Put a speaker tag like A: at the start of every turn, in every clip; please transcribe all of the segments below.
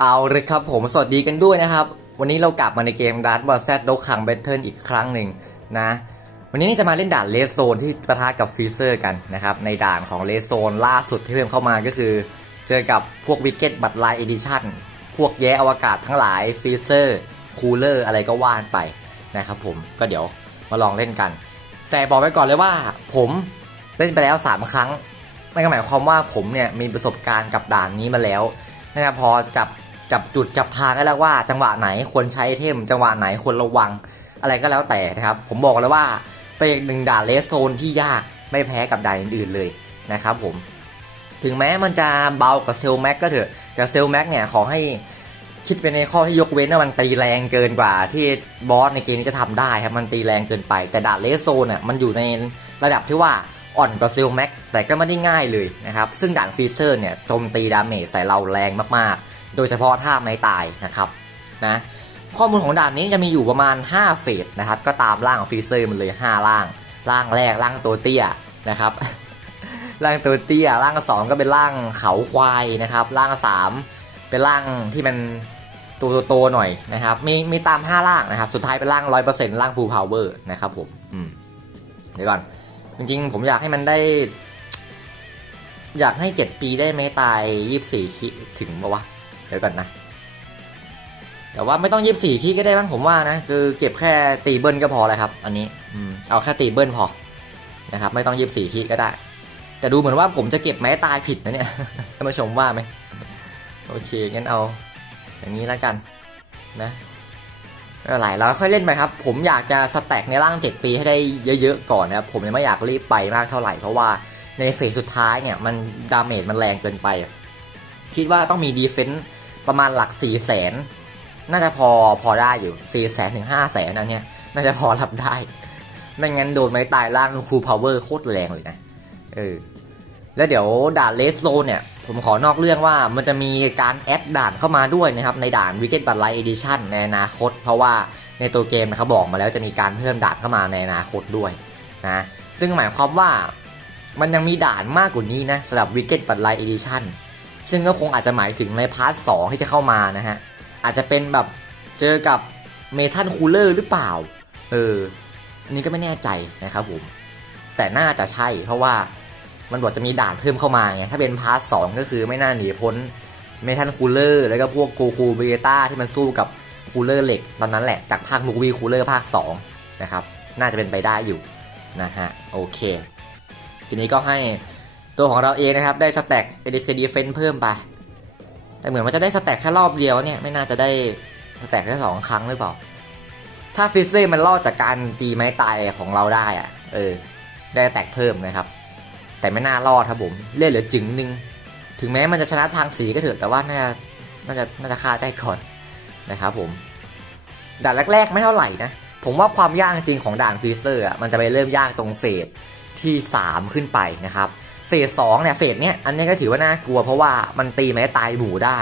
A: เอาเลยครับผมสวัสดีกันด้วยนะครับ วันนี้เรากลับมาในเกมดัตบอลแซดดกขังเบทเทิลอีกครั้งหนึ่งนะ วันนี้นี่จะมาเล่นด่านเลสโซนที่ประทะกับฟรีเซอร์กันนะครับ ในด่านของเลสโซนล่าสุดที่เพิ่มเข้ามาก็คือ เจอกับพวกวิกเก็ตบัตไลเอดิชั่นพวกแย้อวกาศทั้งหลายฟรีเซอร์คูลเลอร์อะไรก็ว่านไปนะครับผมก็เดี๋ยวมาลองเล่นกัน แต่บอกไว้ก่อนเลยว่า ผมเล่นไปแล้ว 3 ครั้งไม่ก็หมายความว่าผมเนี่ยมีประสบการณ์กับด่านนี้มาแล้วนะครับพอจับ จับจุดจับทางได้แล้วว่า จังหวะไหนควรใช้ไอเทม จังหวะไหนควรระวัง อะไรก็แล้วแต่นะครับ ผมบอกเลยว่าเป็นอีกหนึ่งด่านเลสโซนที่ยากไม่แพ้กับด่านอื่นๆเลยนะครับผมถึงแม้มันจะเบากว่าเซลแม็กก็เถอะแต่เซลแม็กเนี่ยขอให้คิดไปในข้อที่ยกเว้นว่ามันตีแรงเกินกว่าที่บอสในเกมนี้จะทำได้ครับมันตีแรงเกินไป แต่ด่านเลสโซนเนี่ยมันอยู่ในระดับที่ว่าอ่อนกว่าเซลแม็กแต่ก็ไม่ได้ง่ายเลยนะครับ ซึ่งด่านฟีเซอร์เนี่ยโจมตีดาเมจใส่เราแรงมากๆ โดยเฉพาะท่าไม้ตายนะครับนะข้อมูลของด่านนี้จะมีอยู่ประมาณ 5 เฟสนะครับ ก็ตามร่างของฟรีเซอร์มันเลย 5 ร่าง ร่างแรกร่างตัวเตี้ยนะครับ ร่างตัวเตี้ยร่างสองก็เป็นร่างเขาควายนะครับ ร่างสามเป็นร่างที่มันตัวโตๆหน่อยนะครับ มีมีตาม 5 ร่างนะครับ สุดท้ายเป็นร่าง 100%ร่าง full power นะครับผมอืมเดี๋ยวก่อน จริงๆ ผมอยากให้มันได้ อยากให้ 7 ปีได้ไหมตาย 24คิถึงปะวะ ดี๋ยวก่อนนะ แต่ว่าไม่ต้อง24คิก็ได้บ้างผมว่านะ คือเก็บแค่ตีเบิลก็พอเลยครับ อันนี้อืมเอาแค่ตีเบิลพอนะครับ ไม่ต้อง24คิก็ได้ แต่ดูเหมือนว่าผมจะเก็บไม้ตายผิดนะเนี่ยท่านผู้ชมว่าไหมโอเคงั้นเอา อย่างนี้แล้วกันนะไม่เป็นไรเราค่อยเล่นไปครับ ผมอยากจะสแต็กในร่าง 7 ปีให้ได้เยอะๆก่อนนะครับ ผมยังไม่อยากรีบไปมากเท่าไหร่เพราะว่าในเฟสสุดท้ายเนี่ย มันดาเมจมันแรงเกินไป คิดว่าต้องมีดีเฟนต์ ประมาณหลัก4 0 0แสนน่าจะพอพอได้อยู่4 0 0แสนถึง5 0 0แสนอันเนี้ยน่าจะพอรับได้ ไม่งั้นโดนไม้ตายล่างคูพาวเวอร์โคตรแรงเลยนะเออแล้วเดี๋ยวด่านเลสโซเนี่ย ผมขอนอกเรื่องว่ามันจะมีการแอดด่านเข้ามาด้วยนะครับ ในด่าน Wicked b u t l i g h t Edition ในอนาคต เพราะว่าในตัวเกมนะครับอกมาแล้วจะมีการเพิ่มด่านเข้ามาในอนาคตด้วยนะซึ่งหมายความว่ามันยังมีด่านมากกว่านี้นะสำหรับ Wicked b u t l i g h t Edition ซึ่งก็คงอาจจะหมายถึงในพาร์ท2ที่จะเข้ามานะฮะ อาจจะเป็นแบบเจอกับเมทัลคูลเลอร์หรือเปล่า เออ อันนี้ก็ไม่แน่ใจนะครับผม แต่น่าจะใช่ เพราะว่ามันบอกจะมีด่านเพิ่มเข้ามาไง ถ้าเป็นพาร์ทสก็คือไม่น่าหนีพ้นเมทัลคูลเลอร์แล้วก็พวกโกคูเบต้าที่มันสู้กับคูลเลอร์เหล็กตอนนั้นแหละจากภาคมูวี่คูลเลอร์ภาค2นะครับ น่าจะเป็นไปได้อยู่นะฮะ โอเค ทีนี้ก็ให้ ตัวของเราเองนะครับได้สแต็กเอ d คดีเฟนเพิ่มไป แต่เหมือนมันจะได้สแต็กแค่รอบเดียวเนี่ยไม่น่าจะได้สแต็กแค่สองครั้งหรือเปล่า ถ้าฟิสเซ่มันรอดจากการตีไม้ตายของเราได้อะเออ ได้แตกเพิ่มนะครับ แต่ไม่น่ารอดครับผมเล่นเหลือจึงนึง ถึงแม้มันจะชนะทางสีก็เถอะแต่ว่าน่าน่าจะน่าจะฆ่าได้ก่อนนะครับผมด่านแรก ๆ ไม่เท่าไหร่นะ ผมว่าความยากจริงของด่านฟรีเซอร์อะมันจะไปเริ่มยากตรงเฟสที่ 3 ขึ้นไปนะครับ เฟสสองเนี่ยเฟสเนี้ยอันนี้ก็ถือว่าน่ากลัวเพราะว่ามันตีไม้ตายหมูได้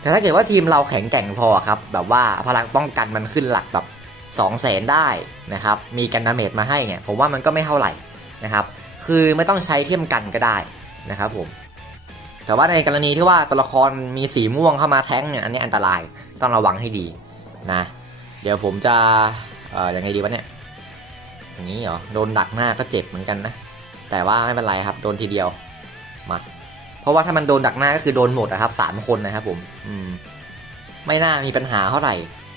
A: แต่ถ้าเกิดว่าทีมเราแข็งแกร่งพอครับ แบบว่าพลังป้องกันมันขึ้นหลักแบบ2 0 0แสนได้นะครับ มีกันดาเมจมาให้เนี่ยผมว่ามันก็ไม่เท่าไหร่นะครับ คือไม่ต้องใช้เทียมกันก็ได้นะครับผม แต่ว่าในกรณีที่ว่าตัวละครมีสีม่วงเข้ามาแท้งเนี่ยอันนี้อันตรายต้องระวังให้ดีนะ เดี๋ยวผมจะเอ่อยังไงดีวะเนี่ยอย่างนี้เหรอโดนดักหน้าก็เจ็บเหมือนกันนะ แต่ว่าไม่เป็นไรครับ โดนทีเดียว มา เพราะว่าถ้ามันโดนดักหน้าก็คือโดนหมดนะครับสามคนนะครับผมอืมไม่น่ามีปัญหาเท่าไหร่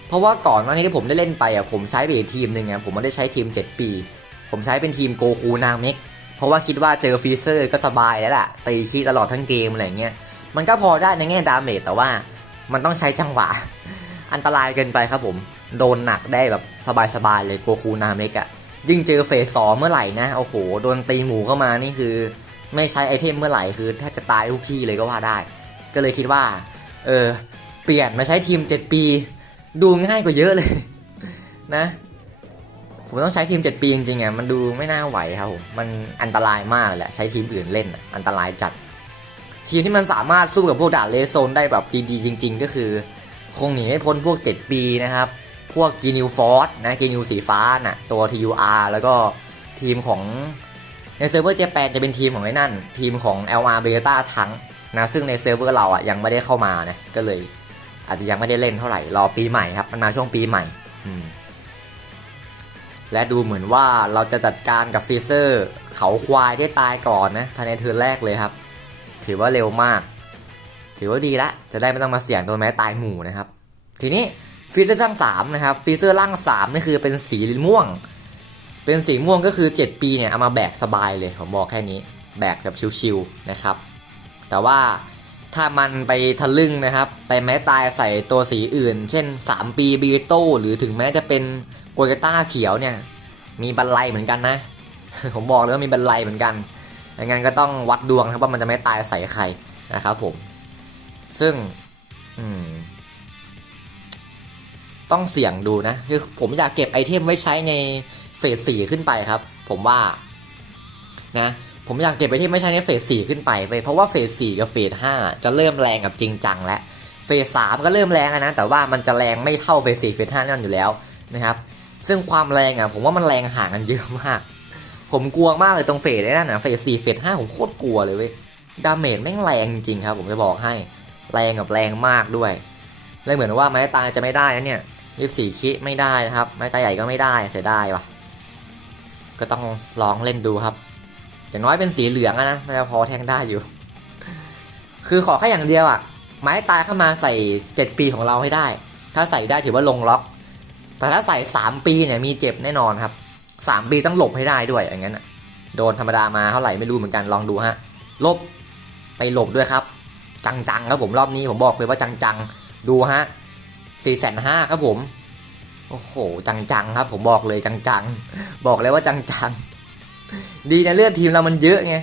A: เพราะว่าก่อนหน้านี้ที่ผมได้เล่นไปอะผมใช้ไปอีกทีมหนึ่งอะผมไม่ได้ใช้ทีม 7 ปี ผมใช้เป็นทีมโกคูนาเมกเพราะว่าคิดว่าเจอฟรีเซอร์ก็สบายแล้วล่ะตีขี้ตลอดทั้งเกมอะไรเงี้ยมันก็พอได้ในแง่ดาเมจแต่ว่ามันต้องใช้จังหวะ อันตรายเกินไปครับผม โดนหนักได้แบบสบายๆเลยโกคูนาเมกอะ ยิ่งเจอเฟสสองเมื่อไหร่นะโอ้โหโดนตีหมูเข้ามานี่คือ ไม่ใช้ไอเทมเมื่อไหร่คือแทบจะตายทุกที่เลยก็ว่าได้ ก็เลยคิดว่า เออ เปลี่ยนมาใช้ทีม 7 ปี ดูง่ายกว่าเยอะเลยนะผมต้องใช้ทีม 7 ปีจริงๆอะมันดูไม่น่าไหวครับผมมันอันตรายมากเลยแหละใช้ทีมอื่นเล่นอันตรายจัด ทีมที่มันสามารถสู้กับพวกด่านเลโซนได้แบบดีๆจริง ๆ ก็คือ คงหนีไม่พ้นพวก 7 ปีนะครับ พวกกีนิวฟอร์สนะกีนิวสีฟ้าน่ะตัว TUR แล้วก็ทีมของในเซิร์ฟเวอร์เจแปนจะเป็นทีมของไอ้นั่น ทีมของ LR Beta ทั้งนะซึ่งในเซิร์ฟเวอร์เราอะยังไม่ได้เข้ามานะก็เลย อาจจะยังไม่ได้เล่นเท่าไหร่ รอปีใหม่ครับ มันมาช่วงปีใหม่มและดูเหมือนว่าเราจะจัดการกับฟีเซอร์ เขาควายได้ตายก่อนนะภายในเทิร์นแรกเลยครับ ถือว่าเร็วมาก ถือว่าดีละ จะได้ไม่ต้องมาเสี่ยงโดนแม้ตายหมู่นะครับ ทีนี้ ฟีเซอร์ร่างสามนะครับฟีเซอร์ร่างสามนี่คือเป็นสีม่วง เป็นสีม่วงก็คือ 7 ปีเนี่ยเอามาแบกสบายเลยผมบอกแค่นี้ แบกแบบชิวๆนะครับ แต่ว่าถ้ามันไปทะลึ่งนะครับ ไปแม้ตายใส่ตัวสีอื่น เช่น 3 ปีบีโต้หรือถึงแม้จะเป็นโกยต้าเขียวเนี่ย มีบันไลเหมือนกันนะ ผมบอกเลยว่ามีบันไลเหมือนกันดังนั้นก็ต้องวัดดวงครับว่ามันจะไม่ตายใส่ใครนะครับผม ซึ่ง อืม ต้องเสี่ยงดูนะคือผมอยากเก็บไอเทมไว้ใช้ในเฟสสี่ขึ้นไปครับ ผมว่านะผมอยากเก็บไอเทมไว้ใช้ในเฟสสี่ขึ้นไปไปเพราะว่าเฟสสี่กับเฟสห้าจะเริ่มแรงกับจริงจังแล้วเฟสสามก็เริ่มแรงนะแต่ว่ามันจะแรงไม่เท่าเฟสสี่เฟสห้าแน่นอนอยู่แล้วนะครับซึ่งความแรงอะผมว่ามันแรงห่างกันเยอะมาก ผมกลัวมากเลยตรงเฟสนั่นนะเฟสสี่เฟสห้าผมโคตรกลัวเลยเว้ยดาเมจแม่งแรงจริงครับ ผมจะบอกให้แรงกับแรงมากด้วยเลยเหมือนว่าไม้ตายจะไม่ได้นะเนี่ย ยี่สี่คิไม่ได้นะครับ ไม้ตาใหญ่ก็ไม่ได้เสียดายวะก็ต้องลองเล่นดูครับอย่างน้อยเป็นสีเหลืองนะน่าจะพอแทงได้อยู่ คือขอแค่อย่างเดียวอะไม้ตายเข้ามาใส่เจ็ดปีของเราให้ได้ ถ้าใส่ได้ถือว่าลงล็อก แต่ถ้าใส่สามปีเนี่ยมีเจ็บแน่นอนครับสามปีต้องหลบให้ได้ด้วยอย่างนั้นโดนธรรมดามาเท่าไหร่ไม่รู้เหมือนกันลองดูฮะลบไปหลบด้วยครับ จังๆครับผมรอบนี้ผมบอกเลยว่าจังๆดูฮะ สี่แสนห้าครับผม โอ้โห จังๆครับผมบอกเลยจังๆ บอกเลยว่าจังๆ ดีนะเลือดทีมเรามันเยอะไง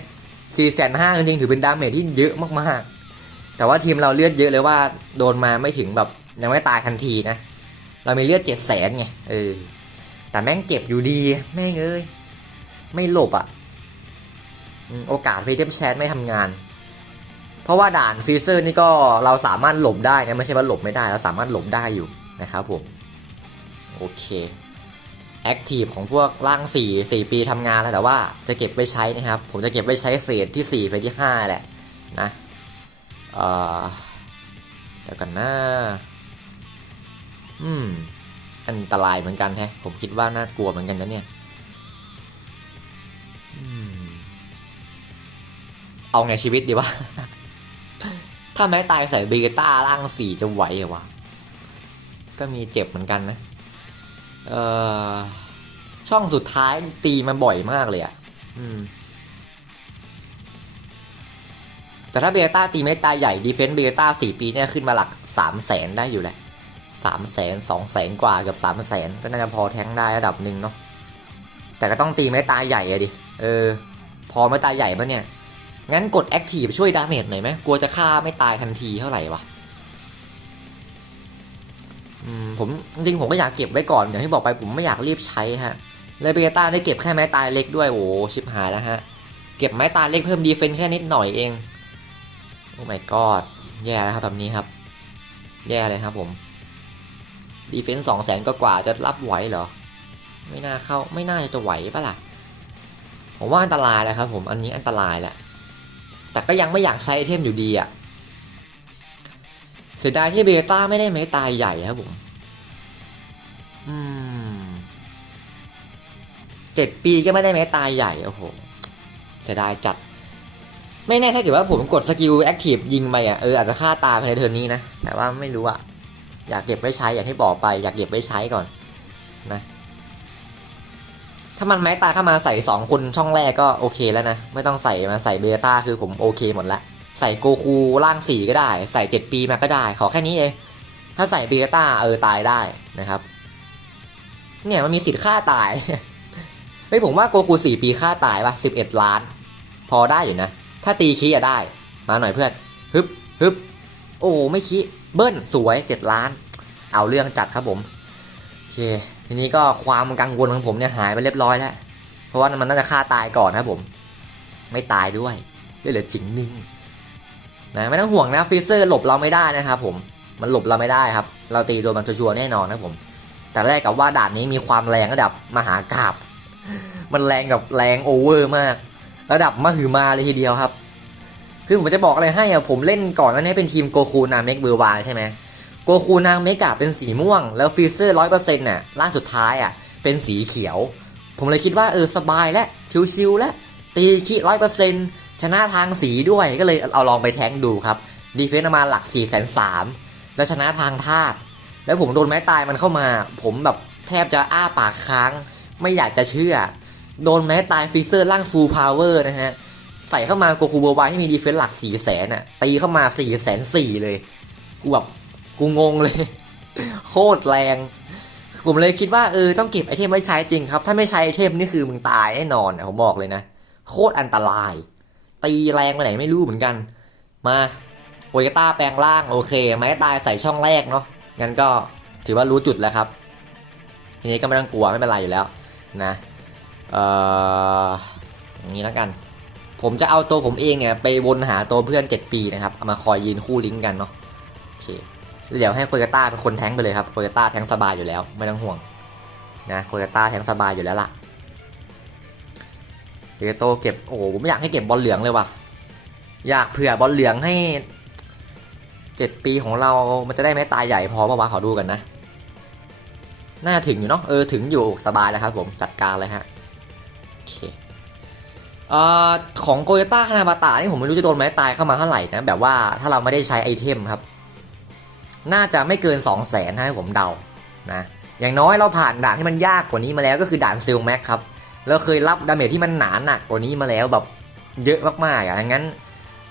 A: สี่แสนห้าจริงๆถือเป็นดาเมจที่เยอะมากๆ แต่ว่าทีมเราเลือดเยอะเลยว่าโดนมาไม่ถึงแบบยังไม่ตายทันทีนะ เรามีเลือดเจ็ดแสนไงเออ แต่แม่งเจ็บอยู่ดีแม่งเอ้ย ไม่หลบอะ่ะ โอกาสเพย์เทมแชทไม่ทำงาน เพราะว่าด่านฟีเซอร์นี่ก็เราสามารถหลบได้นะไม่ใช่ว่าหลบไม่ได้เราสามารถหลบได้อยู่นะครับผมโอเคแอคทีฟของพวกร่าง 4 4 ปีทำงานแล้วแต่ว่าจะเก็บไว้ใช้นะครับ ผมจะเก็บไว้ใช้เฟสที่ 4 เฟสที่ 5 แหละนะเออเดี๋ยวกันนะอืม อันตรายเหมือนกันแฮะผมคิดว่าน่ากลัวเหมือนกันนะเนี่ยอเอาไงชีวิตดีวะ ถ้าแม้ตายใส่เบต้าร่างสี่จะไหวเหรอวะ ก็มีเจ็บเหมือนกันนะ เอ่อช่องสุดท้ายตีมันบ่อยมากเลยอะ่ะอืมแต่ถ้าเบต้าตีไม่ตายใหญ่ดีเฟนต์เบต้าสี่ปีเนี่ยขึ้นมาหลักสามแสนได้อยู่แหละสามแสนสองแสนกว่าเกับสามแสนก็น่าจะพอแทงได้ระดับหนึ่งเนาะแต่ก็ต้องตีไม่ตายใหญ่อะดิ เออ พอไม่ตายใหญ่ปะเนี่ย งั้นกดแอคทีฟช่วยดาเมจหน่อยไหมกลัวจะฆ่าไม่ตายทันทีเท่าไหร่วะผมจริงผมก็อยากเก็บไว้ก่อนอย่างที่บอกไปผมไม่อยากรีบใช้ฮะเลยเบต้าได้เก็บแค่ไม้ตายเล็กด้วยโอ้ชิบหายแล้วฮะ เก็บไม้ตายเล็กเพิ่มดีเฟนส์แค่นิดหน่อยเองโอ้ my god แย่แล้วครับแบบนี้ครับ แย่เลยครับผมดีเฟนส์สองแสนก็กว่าจะรับไหวเหรอ ไม่น่าเข้าไม่น่าจะไหวปะล่ะ ผมว่าอันตรายแล้วครับผมอันนี้อันตรายแหละ แต่ก็ยังไม่อยากใช้ไอเทมอยู่ดีอะ่ะเสียดายที่เบต้าไม่ได้ไม้ตายใหญ่ครับผมเจ็ดปีก็ไม่ได้ไม้ตายใหญ่โอ้โหเสียดายจัด ไม่แน่ถ้าเกิดว่าผมกดสกิลแอคทีฟยิงไปอะเอออาจจะฆ่าตาภายในเทิร์นนี้นะ แต่ว่าไม่รู้อะ อยากเก็บไว้ใช้อย่างที่บอกไป อยากเก็บไว้ใช้ก่อนนะ ถ้ามันไม้ตาเข้ามาใส่สองคนช่องแรกก็โอเคแล้วนะ ไม่ต้องใส่มาใส่เบต้าคือผมโอเคหมดละ ใส่โกคูร่างสี่ก็ได้ ใส่เจ็ดปีมาก็ได้ ขอแค่นี้เอง ถ้าใส่เบต้าเออตายได้นะครับ เนี่ยมันมีสิทธิ์ฆ่าตายเฮ้ยผมว่าโกคูสี่ปีฆ่าตายป่ะสิบเอ็ดล้าน พอได้อยู่นะ ถ้าตีคีอะได้ มาหน่อยเพื่อนฮึบฮึบโอ้ไม่คีเบิ้ลสวยเจ็ดล้าน เอาเรื่องจัดครับผม เค ทีนี้ก็ความกังวลของผมเนี่ยหายไปเรียบร้อยแล้ว เพราะว่ามันน่าจะฆ่าตายก่อนนะผม ไม่ตายด้วยได้เหลือจิงนิ่งนะไม่ต้องห่วงนะฟีเซอร์หลบเราไม่ได้นะครับผม มันหลบเราไม่ได้ครับ เราตีโดนมันชัวร์แน่นอนนะผม แต่แรกกับว่าด่านนี้มีความแรงระดับมหากราบ มันแรงกับแรงโอเวอร์มาก ระดับมหึมาเลยทีเดียวครับ คือผมจะบอกอะไรให้อะผมเล่นก่อนนั้นนี้เป็นทีมโกคูนาเมกเบอร์วาใช่ไหม โกคูนางเมกะเป็นสีม่วง แล้วฟีเซอร์ร้อยเปอร์เซ็นต์น่ะร่างสุดท้ายอะเป็นสีเขียว ผมเลยคิดว่าเออสบายและชิวๆและตีคิร้อยเปอร์เซ็นต์ชนะทางสีด้วยก็เลยเอาลองไปแทงดูครับ ดีเฟนต์มาหลัก4ี่แสนสามแล้วชนะทางธาตุแล้วผมโดนไม้ตายมันเข้ามา ผมแบบแทบจะอ้าปากค้าง ไม่อยากจะเชื่อ โดนไม้ตายฟีเซอร์ร่างฟูลพาวเวอร์นะฮะใส่เข้ามาโกคูเบอร์ไวที่มีดีเฟนส์หลัก4ี่แสนอะตีเข้ามา4ี่แสนสี่เลยกูแบบ กูงงเลย โคตรแรง ผมเลยคิดว่าเออต้องเก็บไอเทมไว้ใช้จริงครับ ถ้าไม่ใช้ไอเทมนี่คือมึงตายแน่นอนผมบอกเลยนะ โคตรอันตราย ตีแรงไปไหนไม่รู้เหมือนกัน มาโอยต้าแปลงร่างโอเค ไม้ตายใส่ช่องแรกเนาะงั้นก็ถือว่ารู้จุดแล้วครับ ทีนี้ก็ไม่ต้องกลัวไม่เป็นไรอยู่แล้วนะเอ่ออย่างนี้แล้วกัน ผมจะเอาตัวผมเองเนี่ยไปวนหาตัวเพื่อน 7 ปีนะครับ เอามาคอยยืนคู่ลิงก์กันเนาะโอเค เดี๋ยวให้โคโยต้าเป็นคนแทงไปเลยครับโคโยต้าแทงสบายอยู่แล้วไม่ต้องห่วงนะโคโยต้าแทงสบายอยู่แล้วล่ะเดโตเก็บโอ้โหผมอยากให้เก็บบอลเหลืองเลยว่ะอยากเผื่อบอลเหลืองให้7ปีของเรา มันจะได้ไม่ตายใหญ่พอป่าวะขอดูกันนะ น่าถึงอยู่เนาะ เออ ถึงอยู่สบายแล้วครับผมจัดการเลยฮะ โอเค เอ่อ ของโกโยต้าฮานาบาตะนี่ผมไม่รู้จะโดนไม้ตายเข้ามาเท่าไหร่นะ แบบว่าถ้าเราไม่ได้ใช้ไอเทมครับ น่าจะไม่เกิน 2 0 0แสนให้ผมเดานะอย่างน้อยเราผ่านด่านที่มันยากกว่านี้มาแล้วก็คือด่านซิลแม็กครับแล้วเคยรับดาเมจที่มันหนาหนักกว่านี้มาแล้วแบบเยอะมากๆอะงั้น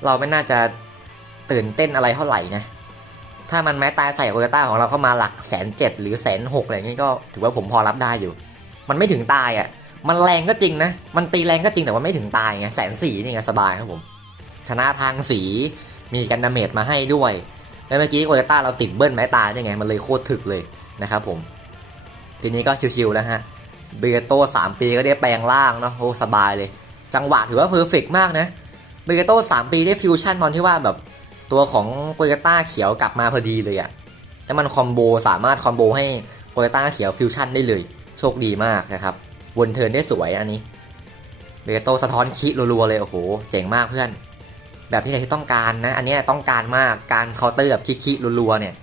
A: เราไม่น่าจะตื่นเต้นอะไรเท่าไหร่นะถ้ามันไม้ตายใส่โกโยต้าของเราเข้ามาหลักแสนเจ็ดหรือแสนหกอะไรอย่างงี้ก็ถือว่าผมพอรับได้อยู่ มันไม่ถึงตายอะมันแรงก็จริงนะ มันตีแรงก็จริงแต่ว่าไม่ถึงตายไงแสนสี่นี่ไงสบายครับผม ชนะทางสี มีกันดาเมจมาให้ด้วย แล้วเมื่อกี้โกโยต้าเราติดเบิ้ลไม้ตายด้วยไง มันเลยโคตรถึกเลยนะครับผมทีนี้ก็ชิวๆแล้วฮะเบโต้สามปีก็ได้แปลงร่างเนาะโอ้สบายเลย จังหวะถือว่าเพอร์เฟกมากนะเบโต้สามปีได้ฟิวชั่นตอนที่ว่าแบบตัวของโกโยต้าเขียวกลับมาพอดีเลยอะแล้วมันคอมโบสามารถคอมโบให้โกโยต้าเขียวฟิวชั่นได้เลย โชคดีมากนะครับวนเทิร์นได้สวยอันนี้เบโต้สะท้อนคิรัวๆเลยโอ้โหเจ๋งมากเพื่อน แบบที่ไหนที่ต้องการนะ อันนี้ต้องการมากการเคาน์เตอร์แบบคิๆรัวๆเนี่ย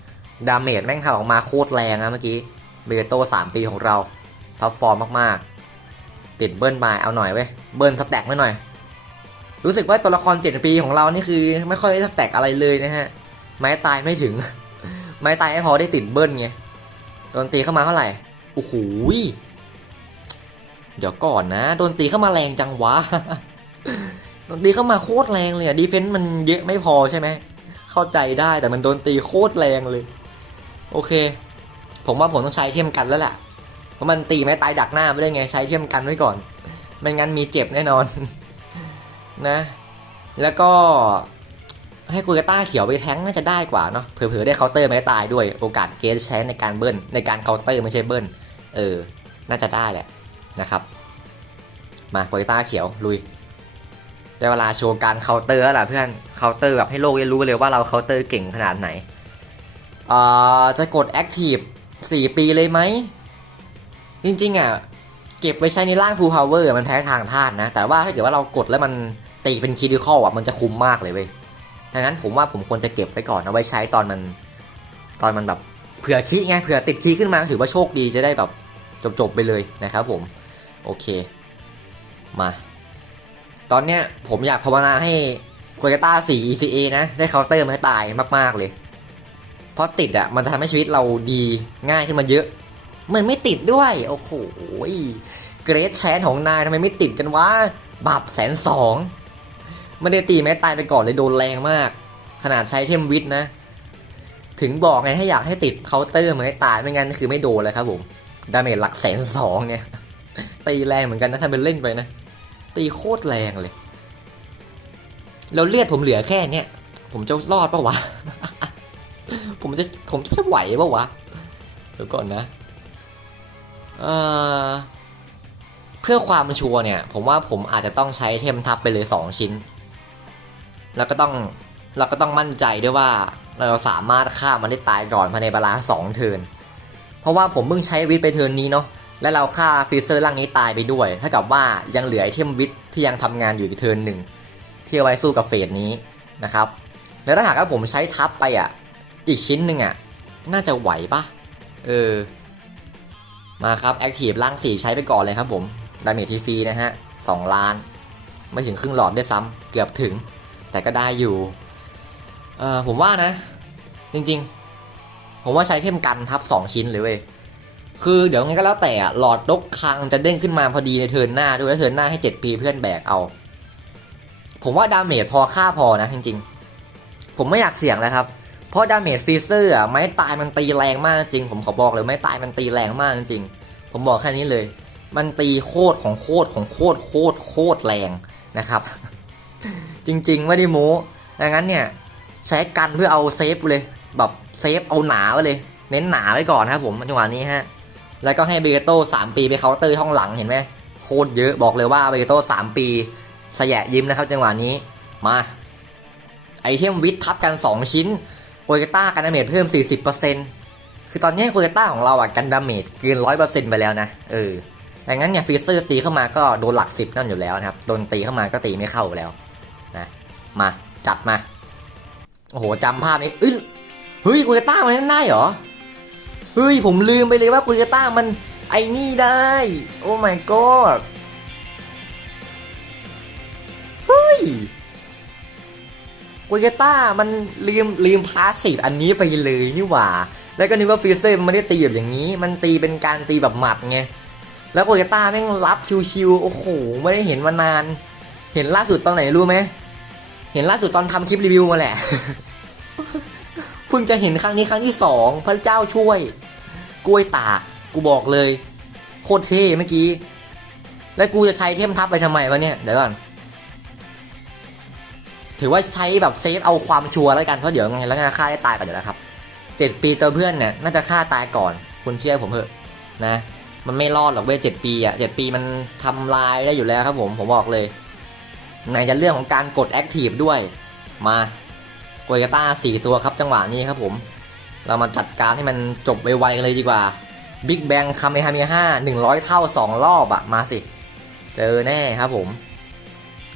A: ดาเมจแม่งทำออกมาโคตรแรงนะเมื่อกี้เบโตสามปีของเราท็อปฟอร์มมากๆ ติดเบิ้ลบายเอาหน่อยเว้ย เบิ้ลสแต็กไว้หน่อย รู้สึกว่าตัวละครเจ็ดปีของเรานี่คือ ไม่ค่อยได้สแต็กอะไรเลยนะฮะ ไม้ตายไม่ถึง ไม้ตายไม่พอได้ติดเบิ้ลไงโดนตีเข้ามาเท่าไหร่โอ้โหเดี๋ยวก่อนนะ โดนตีเข้ามาแรงจังวะ โดนตีเข้ามาโคตรแรงเลยอะดีเฟนต์มันเยอะไม่พอใช่ไหมเข้าใจได้แต่มันโดนตีโคตรแรงเลย โอเค ผมว่าผมต้องใช้เทียมกันแล้วแหละเพราะมันตีไม่ตายดักหน้าไม่ได้ไงใช้เทียมกันไว้ก่อน ไม่งั้นมีเจ็บแน่นอน นะ แล้วก็ให้กูกต้าเขียวไปแท้งน่าจะได้กว่าเนาะเผื่อๆได้เคาน์เตอร์ไม่ตายด้วยโอกาสเกสใช้ในการเบิ้ลในการเคาน์เตอร์ไม่ใช่เบิ้ลเออ น่าจะได้แหละนะครับ มาโปรต้าเขียวลุย ได้เวลาโชว์การเคาน์เตอร์แล้วล่ะเพื่อนเคาน์เตอร์แบบให้โลกได้รู้เลยว่าเราเคาน์เตอร์เก่งขนาดไหนเอ่อจะกดแอคทีฟ4 ปีเลยไหม จริงๆอะเก็บไว้ใช้ในร่าง full power มันแพ้ทางธาตุนะ แต่ว่าถ้าเกิดว่าเรากดแล้วมันตีเป็นคีดิคอลอะมันจะคุ้มมากเลยเว้ยดังนั้นผมว่าผมควรจะเก็บไว้ก่อนเอาไว้ใช้ตอนมัน ตอนมันแบบเผื่อคีไงเผื่อติดคีขึ้นมาถือว่าโชคดีจะได้แบบจบๆไปเลยนะครับผม โอเค มา ตอนเนี้ยผมอยากภาวนาให้โคโยต้า4 ECA นะ ได้เคาน์เตอร์มาให้ตายมากๆเลย เพราะติดอะ มันจะทำให้ชีวิตเราดีง่ายขึ้นมาเยอะ มันไม่ติดด้วย โอ้โหเกรดแชนของนายทำไมไม่ติดกันวะบับแสนสองไม่ได้ตีแม้ตายไปก่อนเลยโดนแรงมาก ขนาดใช้เทมวิทนะ ถึงบอกไงให้อยากให้ติดเคาน์เตอร์มาให้ตายไม่งั้นคือไม่โดนเลยครับผมดาเมจหลักแสนสองเนี่ยตีแรงเหมือนกันนะถ้าเป็นเล่นไปนะ ตีโคตรแรงเลยแล้วเลือดผมเหลือแค่เนี้ยผมจะรอดปะวะ ผมจะผมจะไหวปะวะเดี๋ยวก่อนนะเอ่อเพื่อความชัวร์เนี่ย ผมว่าผมอาจจะต้องใช้เทมทับไปเลย2ชิ้น แล้วก็ต้องเราก็ต้องมั่นใจด้วยว่าเราสามารถฆ่ามันได้ตายก่อนภายในเวลา2เทินเพราะว่าผมเพิ่งใช้วิทไปเทินนี้เนาะ และเราฆ่าฟีเซอร์ร่างนี้ตายไปด้วยเท่ากับว่ายังเหลือไอเทมวิทย์ที่ยังทำงานอยู่อีกเทิร์นหนึ่งที่เอาไว้สู้กับเฟสนี้นะครับแล้วถ้าหากว่าผมใช้ทับไปอะ อีกชิ้นหนึ่งอะ น่าจะไหวปะเออ มาครับแอคทีฟล่างสี่ใช้ไปก่อนเลยครับผมดาเมจที่ฟรีนะฮะสองล้าน ไม่ถึงครึ่งหลอดได้วยซ้ำเกือบถึง แต่ก็ได้อยู่ เออผมว่านะ จริง ๆ ผมว่าใช้เข้มกันทับ2ชิ้นเลยเว้ย คือเดี๋ยวไงก็แล้วแต่อะหลอดดกคังจะเด้งขึ้นมาพอดีในเทิร์นหน้าด้วยแล้วเทิร์นหน้าให้7ปีเพื่อนแบกเอา ผมว่าดาเมจพอค่าพอนะจริงๆ ผมไม่อยากเสี่ยงแล้วครับ เพราะดาเมจซีเซอร์อะไม้ตายมันตีแรงมากจริง ผมขอบอกเลยไม้ตายมันตีแรงมากจริง ผมบอกแค่นี้เลย มันตีโคตรของโคตรของโคตรโคตรโคตรแรงนะครับ จริงๆไม่ได้โม้ดังนั้นเนี่ยใช้กันเพื่อเอาเซฟเลยแบบเซฟเอาหนาไว้เลย เน้นหนาไว้ก่อนครับผมจังหวะนี้ฮะ แล้วก็ให้เบโต้สามปีไปเคาน์เตอร์ห้องหลังเห็นไหมโคตรเยอะบอกเลยว่าเบโต้สามปีสยะยิ้มนะครับจังหวะนี้มาไอเทมวิททับกัน 2 ชิ้นโกต้ากันดาเมจเพิ่ม 40%คือตอนนี้โกต้าของเราอะกันดาเมจเกิน 100%ไปแล้วนะเออดังนั้นเนี่ยฟีเซอร์ตีเข้ามาก็โดนหลัก 10 นั่นอยู่แล้วนะครับโดนตีเข้ามาก็ตีไม่เข้าแล้วนะมาจัดมาโอ้โหจำภาพนี้เอ้ยเฮ้ยกุยต้ามันเล่นได้เหรอ เฮ้ย ผมลืมไปเลยว่ากุยต้ามันไอ้นี่ได้ โอ้ my god เฮ้ยกุยต้ามันลืมลืมพาสซีฟอันนี้ไปเลยนี่หว่า แล้วก็นึกว่าฟีเซอร์มันไม่ได้ตีแบบอย่างนี้ มันตีเป็นการตีแบบหมัดไง แล้วกุยต้าแม่งรับชิวๆ โอ้โห ไม่ได้เห็นมานาน เห็นล่าสุดตอนไหนรู้ไหม เห็นล่าสุดตอนทำคลิปรีวิวมาแหละ เพิ่งจะเห็นครั้งนี้ครั้งที่สองพระเจ้าช่วย กล้วยตากกูบอกเลย โคตรเท่เมื่อกี้ แล้วกูจะใช้เทมทับไปทำไมวะเนี่ย เดี๋ยวก่อน ถือว่าใช้แบบเซฟเอาความชัวร์แล้วกัน เพราะเดี๋ยวไงแล้วไงฆ่าได้ตายก่อนอยู่แล้วครับเจ็ดปีเติมเพื่อนเนี่ยน่าจะฆ่าตายก่อนคุณเชื่อผมเถอะนะ มันไม่รอดหรอกเว้ยเจ็ดปีอะเจ็ดปีมันทำลายได้อยู่แล้วครับผมผมบอกเลยไหนจะเรื่องของการกดแอคทีฟด้วย มาโกยกาต้าสี่ตัวครับจังหวะนี้ครับผม เรามาจัดการให้มันจบไวๆกันเลยดีกว่าบิ๊กแบงคาเมฮาเมฮ่าหนึ่งร้อยเท่าสองรอบอะมาสิ เจอแน่ครับผม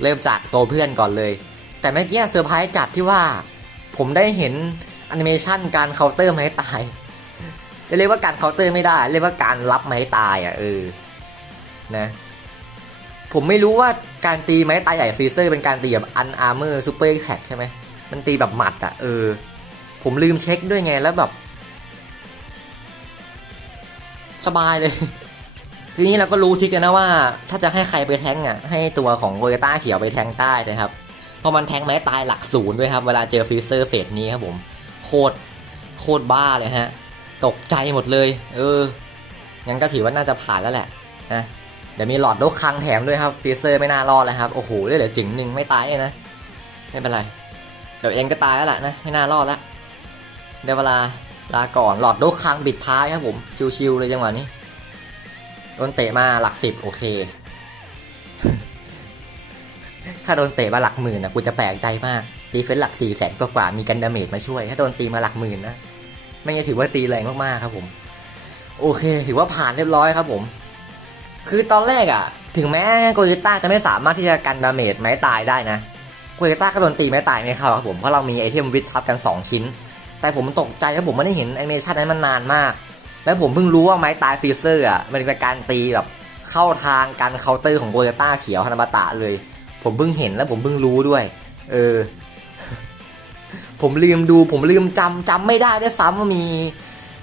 A: เริ่มจากตัวเพื่อนก่อนเลย แต่เมื่อกี้เซอร์ไพรส์จัดที่ว่า ผมได้เห็นแอนิเมชันการเคาน์เตอร์ไม้ตายจะเรียกว่าการเคาน์เตอร์ไม่ได้ เรียกว่าการรับไม้ตายอะเออนะผมไม่รู้ว่าการตีไม้ตายใหญ่ฟรีเซอร์เป็นการตีแบบอันอาร์เมอร์ซูเปอร์แท็กใช่ไหมมันตีแบบหมัดอะเออ ผมลืมเช็คด้วยไงแล้วแบบ สบายเลย ทีนี้เราก็รู้ทิกแล้วนะว่า ถ้าจะให้ใครไปแทงอะ ให้ตัวของโกยต้าเขียวไปแทงใต้นะครับ เพราะมันแทงไม้ตายหลักศูนย์ด้วยครับ เวลาเจอฟรีเซอร์เฟสนี้ครับผม โคตรโคตรบ้าเลยฮะ ตกใจหมดเลย เออ งั้นก็ถือว่าน่าจะผ่านแล้วแหละนะเดี๋ยวมีหลอดดกคังแถมด้วยครับฟรีเซอร์ไม่น่ารอดเลยครับ โอ้โหเหลือจิ๋งหนึ่งไม่ตายเลยนะ ไม่เป็นไร เดี๋ยวเองก็ตายแล้วแหละนะ ไม่น่ารอดแล้ว เดี๋ยวเวลาลาก่อนหลอดดกคังบิดท้ายครับผม ชิวๆเลยจังหวะนี้โดนเตะมาหลักสิบโอเค ถ้าโดนเตะมาหลักหมื่นนะกูจะแปลกใจมากตีเฟนหลักสี่แสนกว่ามีกันดาเมจมาช่วย ถ้าโดนตีมาหลักหมื่นนะไม่งั้นถือว่าตีแรงมากๆครับผม โอเค ถือว่าผ่านเรียบร้อยครับผม คือตอนแรกอะถึงแม้โกยิต้าจะไม่สามารถที่จะกันดาเมจไม้ตายได้นะโกยิต้าก็โดนตีไม้ตายไม่เข้าครับผมเพราะเรามีไอเทมวิททับกัน 2 ชิ้น แต่ผมตกใจครับผมไม่ได้เห็นแอนิเมชันนั้นมันนานมาก แล้วผมเพิ่งรู้ว่าไม้ตายฟรีเซอร์อะมันเป็นการตีแบบเข้าทางการเคาน์เตอร์ของโกยต้าเขียวฮานาบาตะเลย ผมเพิ่งเห็นแล้วผมเพิ่งรู้ด้วย เออ ผมลืมดูผมลืมจำจำไม่ได้ด้วยซ้ำว่ามี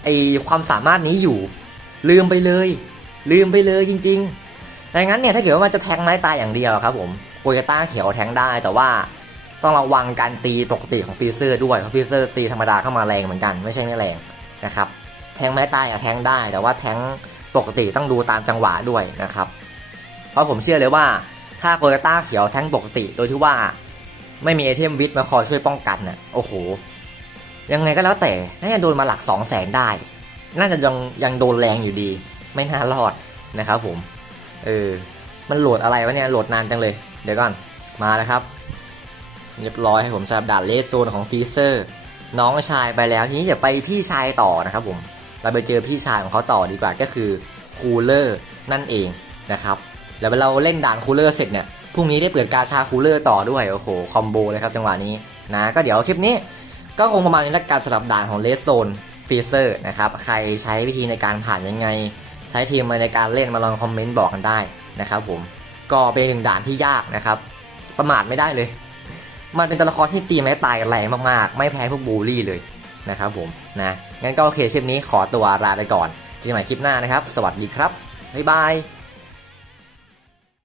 A: ไอความสามารถนี้อยู่ ลืมไปเลย ลืมไปเลยจริงๆดังนั้นเนี่ยถ้าเกิดว่ามันจะแทงไม้ตายอย่างเดียวครับผมโกยต้าเขียวแทงได้แต่ว่า ต้องระวังการตีปกติของฟีเซอร์ด้วยเพราะฟีเซอร์ตีธรรมดาเข้ามาแรงเหมือนกันไม่ใช่ไม่แรงนะครับแทงไม้ตายอะแทงได้ แต่ว่าแทงปกติต้องดูตามจังหวะด้วยนะครับ เพราะผมเชื่อเลยว่าถ้าโกยต้าเขียวแทงปกติโดยที่ว่าไม่มีไอเทมวิทมาคอยช่วยป้องกันน่ะโอ้โห ยังไงก็แล้วแต่น่าจะโดนมาหลัก 2 0 0แสนได้ น่าจะยังยังโดนแรงอยู่ดี ไม่น่ารอดนะครับผม เออ มันโหลดอะไรวะเนี่ยโหลดนานจังเลย เดี๋ยวก่อนมาแล้วครับ เรียบร้อยให้ผมสำหรับด่านเลสโซนของฟีเซอร์ น้องชายไปแล้วทีนี้เดี๋ยวไปพี่ชายต่อนะครับผมเราไปเจอพี่ชายของเขาต่อดีกว่าก็คือคูลเลอร์นั่นเองนะครับแล้วเราเล่นด่านคูลเลอร์เสร็จเนี่ยพรุ่งนี้ได้เปิดกาชาคูลเลอร์ต่อด้วยโอ้โหคอมโบเลยครับจังหวะนี้นะก็เดี๋ยวคลิปนี้ก็คงประมาณนี้ละกันสำหรับด่านของเลสโซนฟีเซอร์นะครับใครใช้วิธีในการผ่านยังไง ใช้ทีมอะไรในการเล่นมาลองคอมเมนต์บอกกันได้นะครับผมก็เป็นหนึ่งด่านที่ยากนะครับประมาทไม่ได้เลย มันเป็นตัวละครที่ตีไม้ตายแรงมากๆ ไม่แพ้พวกบูลลี่เลยนะครับผมนะงั้นก็โอเคคลิปนี้ขอตัวลาไปก่อนเจอกันใหม่คลิปหน้านะครับ สวัสดีครับบ๊ายบาย